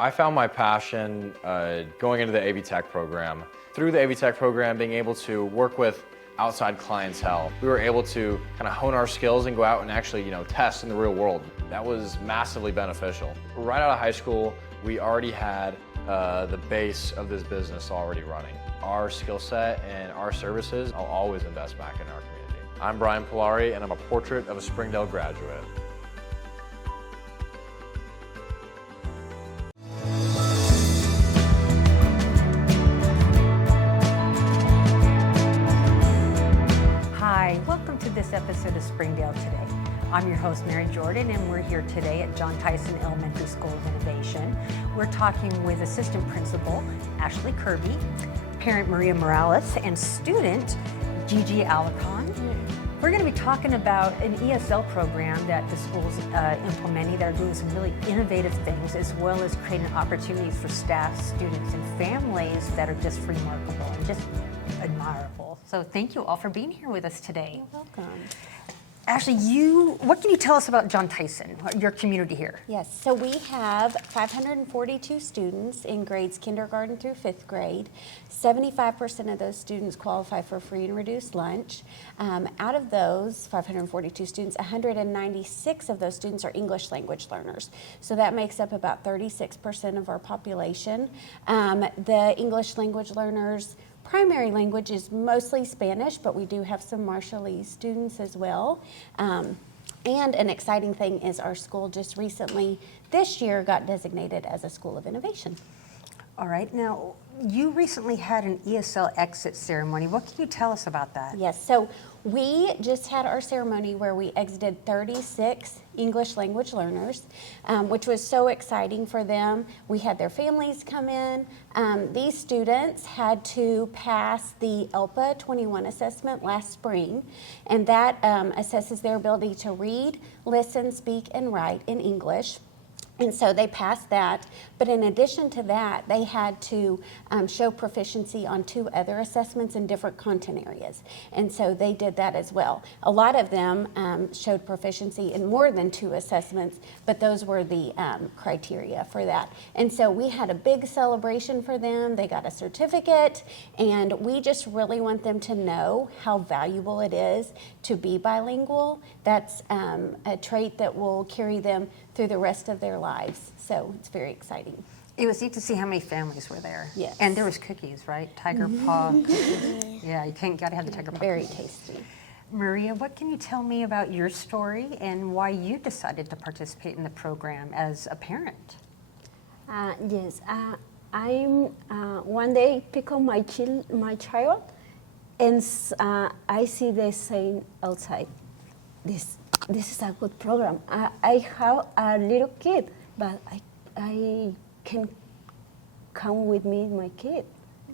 I found my passion going into the AV Tech program. Through the AV Tech program, being able to work with outside clientele, we were able to kind of hone our skills and go out and actually, test in the real world. That was massively beneficial. Right out of high school, we already had the base of this business already running. Our skill set and our services, I'll always invest back in our community. I'm Brian Polari, and I'm a portrait of a Springdale graduate. Hi, welcome to this episode of Springdale Today. I'm your host, Mary Jordan, and we're here today at John Tyson Elementary School of Innovation. We're talking with Assistant Principal Ashley Kirby, parent Maria Morales, and student GiGi Alarcon. We're going to be talking about an ESL program that the school's implementing that are doing some really innovative things, as well as creating opportunities for staff, students, and families that are just remarkable and just admirable. So thank you all for being here with us today. You're welcome. Ashley, what can you tell us about John Tyson, your community here? Yes, so we have 542 students in grades kindergarten through 5th grade. 75% of those students qualify for free and reduced lunch. Out of those 542 students, 196 of those students are English language learners. So that makes up about 36% of our population. The English language learners' primary language is mostly Spanish, but we do have some Marshallese students as well. And an exciting thing is our school just recently, this year, got designated as a School of Innovation. All right, now you recently had an ESL exit ceremony. What can you tell us about that? Yes, so we just had our ceremony where we exited 36 English language learners, which was so exciting for them. We had their families come in. These students had to pass the ELPA 21 assessment last spring, and that assesses their ability to read, listen, speak, and write in English. And so they passed that, but in addition to that, they had to show proficiency on 2 other assessments in different content areas. And so they did that as well. A lot of them showed proficiency in more than 2 assessments, but those were the criteria for that. And so we had a big celebration for them. They got a certificate, and we just really want them to know how valuable it is to be bilingual. That's a trait that will carry them through the rest of their lives. So it's very exciting. It was neat to see how many families were there. Yes. And there was cookies, right? Tiger paw cookies. Yeah, gotta have the tiger paw Very cookies. tasty. Maria, what can you tell me about your story and why you decided to participate in the program as a parent? Yes, I'm one day pick up my child, and I see the sign outside. This is a good program. I have a little kid, but I can come with me my kid,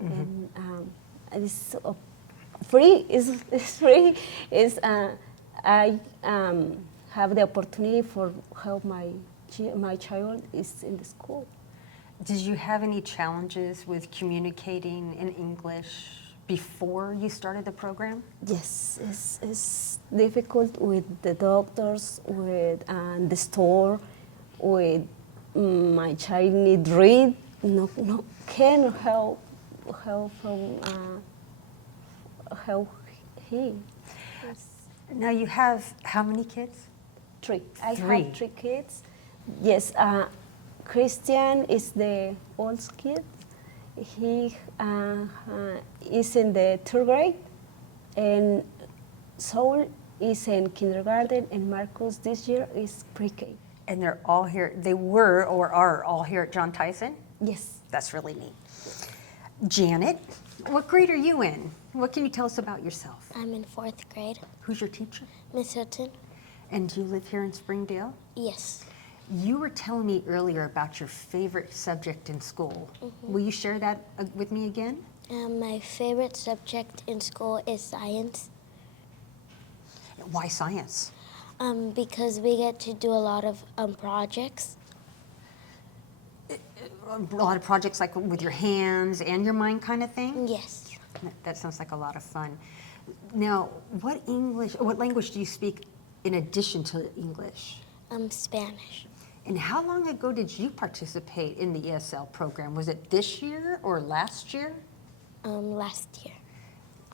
and it's free. It's free. I have the opportunity for help my child is in the school. Did you have any challenges with communicating in English before you started the program? Yes, it's difficult with the doctors, with the store, with my child need read. No can help from help him. Yes. Now you have how many kids? 3. I 3. have 3 kids. Yes, Christian is the oldest kid. He is in the 3rd grade, and Saul is in kindergarten, and Marcus this year is pre-K. And they're all here, they were or are all here at John Tyson? Yes. That's really neat. Janet, what grade are you in? What can you tell us about yourself? I'm in 4th grade. Who's your teacher? Miss Hilton? And do you live here in Springdale? Yes. You were telling me earlier about your favorite subject in school. Will you share that with me again? My favorite subject in school is science. Why science? Because we get to do a lot of projects. A lot of projects like with your hands and your mind kind of thing? Yes. That sounds like a lot of fun. Now, what language do you speak in addition to English? Spanish. And how long ago did you participate in the ESL program? Was it this year or last year? Last year.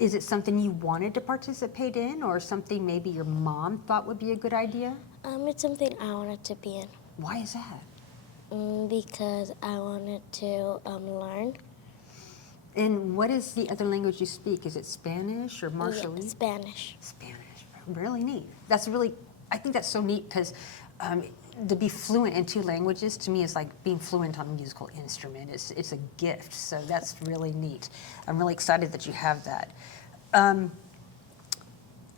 Is it something you wanted to participate in, or something maybe your mom thought would be a good idea? It's something I wanted to be in. Why is that? Because I wanted to learn. And what is the other language you speak? Is it Spanish or Marshallese? Spanish. Spanish. Really neat. That's really, I think that's so neat because to be fluent in 2 languages to me is like being fluent on a musical instrument. It's a gift, so that's really neat. I'm really excited that you have that.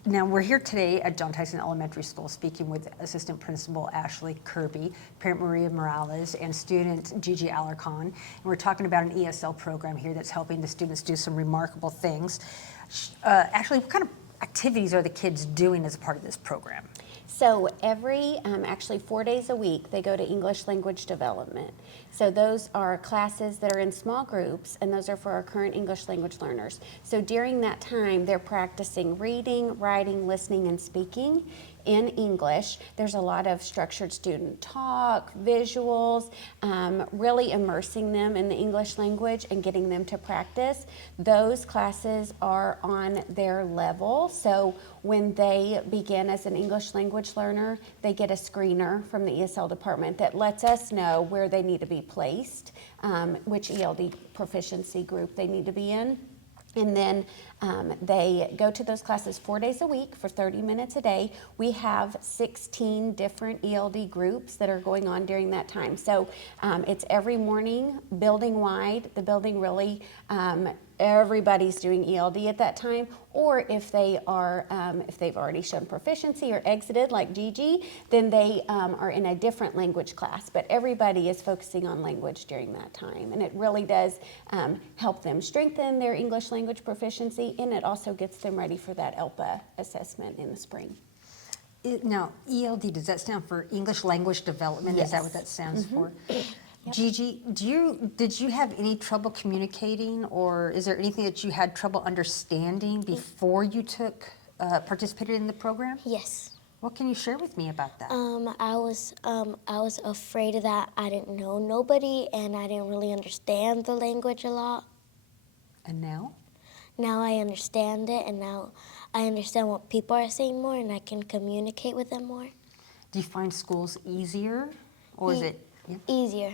Now we're here today at John Tyson Elementary School speaking with Assistant Principal Ashley Kirby, Parent Maria Morales, and student GiGi Alarcon. And we're talking about an ESL program here that's helping the students do some remarkable things. Ashley, what kind of activities are the kids doing as a part of this program? So every, actually 4 days a week, they go to English language development. So those are classes that are in small groups, and those are for our current English language learners. So during that time, they're practicing reading, writing, listening, and speaking in English. There's a lot of structured student talk, visuals, really immersing them in the English language and getting them to practice. Those classes are on their level. So when they begin as an English language learner, they get a screener from the ESL department that lets us know where they need to be placed, which ELD proficiency group they need to be in. And then they go to those classes 4 days a week for 30 minutes a day. We have 16 different ELD groups that are going on during that time. So it's every morning, building-wide. The building really, everybody's doing ELD at that time. Or if they are, if they've already shown proficiency or exited, like GiGi, then they are in a different language class. But everybody is focusing on language during that time, and it really does help them strengthen their English language proficiency, and it also gets them ready for that ELPA assessment in the spring. Now, ELD, does that stand for English Language Development? Yes. Is that what that stands for? GiGi, did you have any trouble communicating, or is there anything that you had trouble understanding before you participated in the program? Yes. What can you share with me about that? I was afraid that I didn't know nobody and I didn't really understand the language a lot. And now? Now I understand it, and now I understand what people are saying more, and I can communicate with them more. Do you find schools easier, or is it? Yeah. Easier.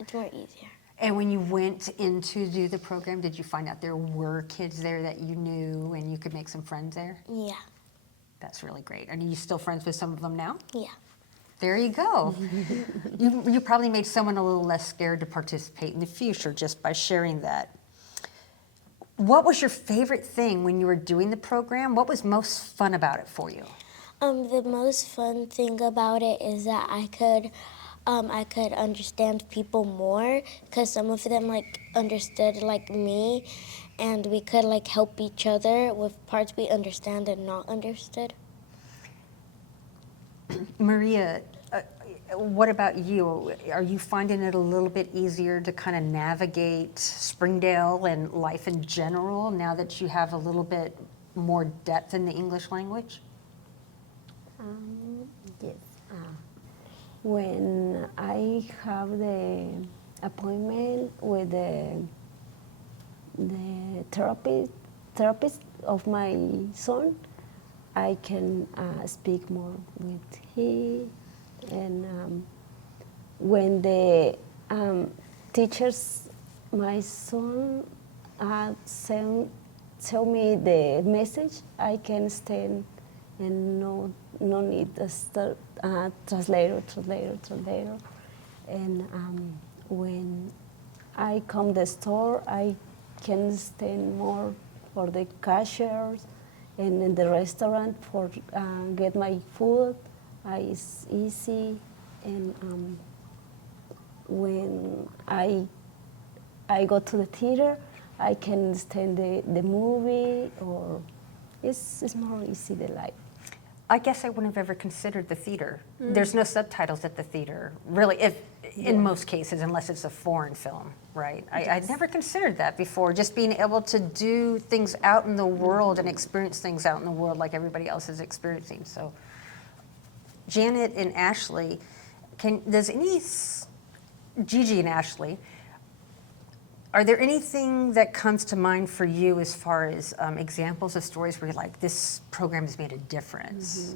It's more easier. And when you went in to do the program, did you find out there were kids there that you knew and you could make some friends there? Yeah. That's really great. Are you still friends with some of them now? Yeah. There you go. You probably made someone a little less scared to participate in the future just by sharing that. What was your favorite thing when you were doing the program? What was most fun about it for you? The most fun thing about it is that I could understand people more, because some of them understood me, and we could help each other with parts we understand and not understood. Maria, what about you? Are you finding it a little bit easier to kind of navigate Springdale and life in general now that you have a little bit more depth in the English language? Yes. When I have the appointment with the therapist of my son, I can speak more with him. And when the teachers, my son, tell me the message, I can stand and no need a translator. And when I come to the store, I can stand more for the cashiers, and in the restaurant for get my food. It's easy, and when I go to the theater, I can stand the movie, or it's more easy the life. I guess I wouldn't have ever considered the theater. There's no subtitles at the theater, really, in most cases, unless it's a foreign film, right? I'd never considered that before, just being able to do things out in the world and experience things out in the world like everybody else is experiencing. So, Janet and Ashley, Gigi and Ashley, are there anything that comes to mind for you as far as examples of stories where you're like, this program has made a difference?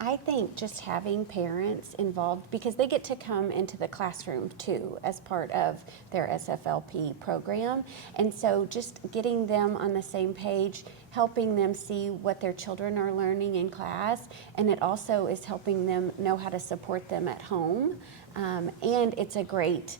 I think just having parents involved, because they get to come into the classroom too as part of their SFLP program. And so just getting them on the same page, helping them see what their children are learning in class, and it also is helping them know how to support them at home. And it's a great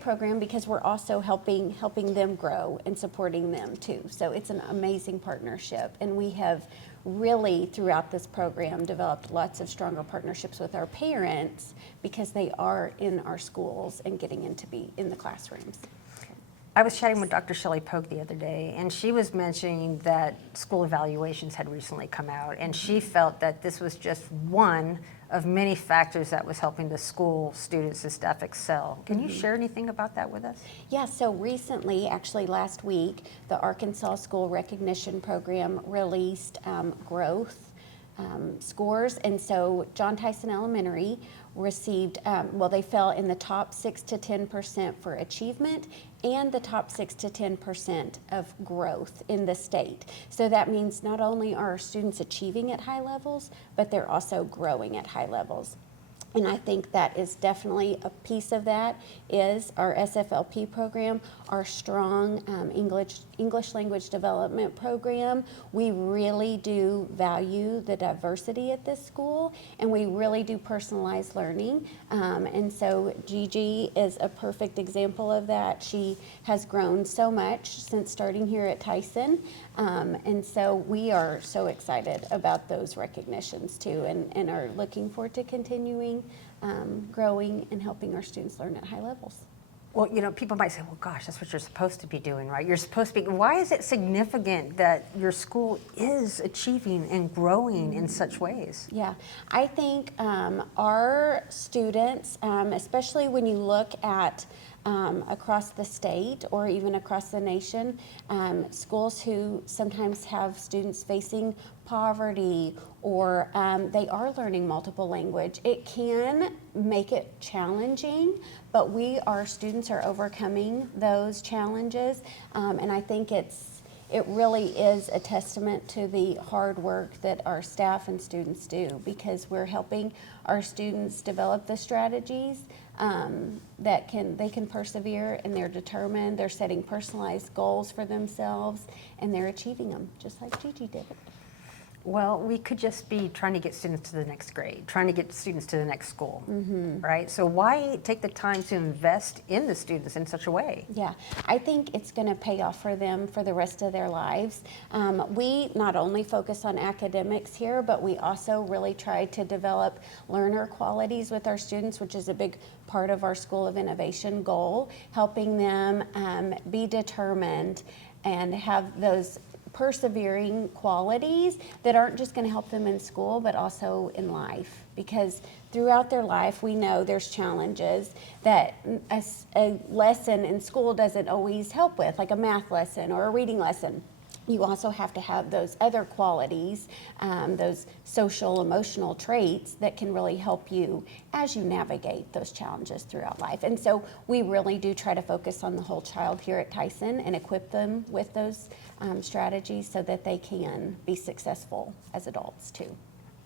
program because we're also helping them grow and supporting them too. So it's an amazing partnership, and we have really throughout this program developed lots of stronger partnerships with our parents because they are in our schools and getting to be in the classrooms. I was chatting with Dr. Shelley Pogue the other day, and she was mentioning that school evaluations had recently come out, and she felt that this was just one of many factors that was helping the school students and staff excel. Can you share anything about that with us? Yeah, so recently, actually last week, the Arkansas School Recognition Program released growth scores, and so John Tyson Elementary received, they fell in the top 6 to 10% for achievement and the top 6 to 10% of growth in the state. So that means not only are our students achieving at high levels, but they're also growing at high levels. And I think that is definitely a piece of that is our SFLP program, our strong English language development program. We really do value the diversity at this school, and we really do personalized learning. And so Gigi is a perfect example of that. She has grown so much since starting here at Tyson. And so we are so excited about those recognitions too, and are looking forward to continuing growing and helping our students learn at high levels. Well, people might say, well, gosh, that's what you're supposed to be doing, right? You're supposed to be, why is it significant that your school is achieving and growing in such ways? Yeah, I think our students, especially when you look at across the state or even across the nation, schools who sometimes have students facing poverty or they are learning multiple language, it can make it challenging, but our students are overcoming those challenges, and I think it really is a testament to the hard work that our staff and students do, because we're helping our students develop the strategies that they can persevere, and they're determined, they're setting personalized goals for themselves, and they're achieving them, just like Gigi did. Well, we could just be trying to get students to the next grade, trying to get students to the next school, right? So why take the time to invest in the students in such a way? Yeah, I think it's going to pay off for them for the rest of their lives. We not only focus on academics here, but we also really try to develop learner qualities with our students, which is a big part of our School of Innovation goal, helping them be determined and have those persevering qualities that aren't just going to help them in school, but also in life. Because throughout their life, we know there's challenges that a lesson in school doesn't always help with, like a math lesson or a reading lesson. You also have to have those other qualities, those social, emotional traits that can really help you as you navigate those challenges throughout life. And so we really do try to focus on the whole child here at Tyson and equip them with those strategies so that they can be successful as adults too.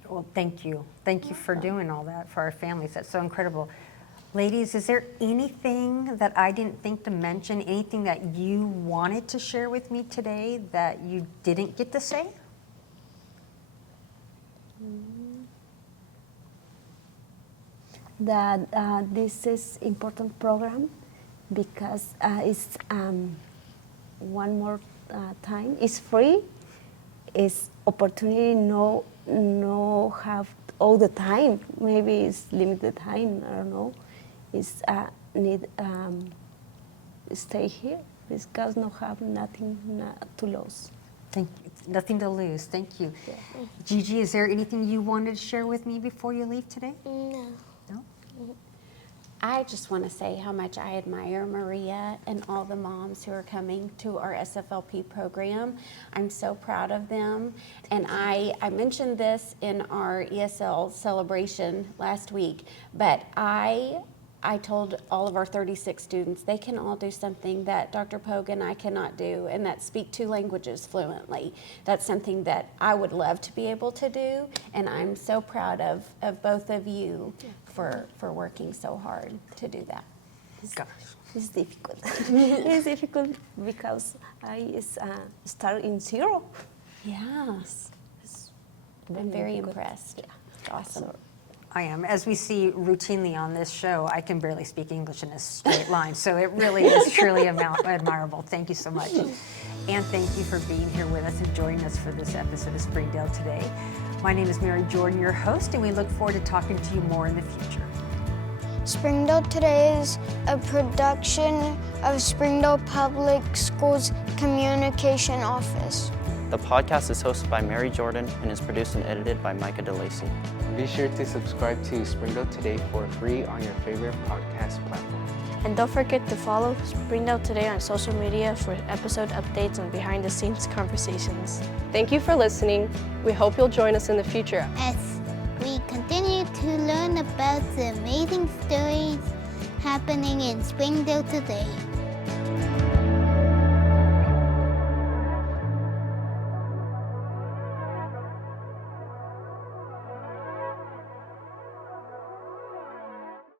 Well, thank you. Thank you for doing all that for our families. That's so incredible. Ladies, is there anything that I didn't think to mention, anything that you wanted to share with me today that you didn't get to say? That this is important program because it's one more time. It's free. It's opportunity. No have all the time. Maybe it's limited time. I don't know. It's need stay here because no have nothing to lose. Thank you. Nothing to lose. Thank you. Yeah. Gigi, is there anything you wanted to share with me before you leave today? No. No? I just want to say how much I admire Maria and all the moms who are coming to our SFLP program. I'm so proud of them. And I mentioned this in our ESL celebration last week, but I told all of our 36 students they can all do something that Dr. Pogue and I cannot do, and that's speak 2 languages fluently. That's something that I would love to be able to do, and I'm so proud of both of you for working so hard to do that. Gosh. It's difficult. It's difficult because I start in 0. Yeah. I'm very impressed. Yeah. It's awesome. I am. As we see routinely on this show, I can barely speak English in a straight line, so it really is truly admirable. Thank you so much. And thank you for being here with us and joining us for this episode of Springdale Today. My name is Mary Jordan, your host, and we look forward to talking to you more in the future. Springdale Today is a production of Springdale Public Schools Communication Office. The podcast is hosted by Mary Jordan and is produced and edited by Micah DeLacy. Be sure to subscribe to Springdale Today for free on your favorite podcast platform. And don't forget to follow Springdale Today on social media for episode updates and behind-the-scenes conversations. Thank you for listening. We hope you'll join us in the future As we continue to learn about the amazing stories happening in Springdale today.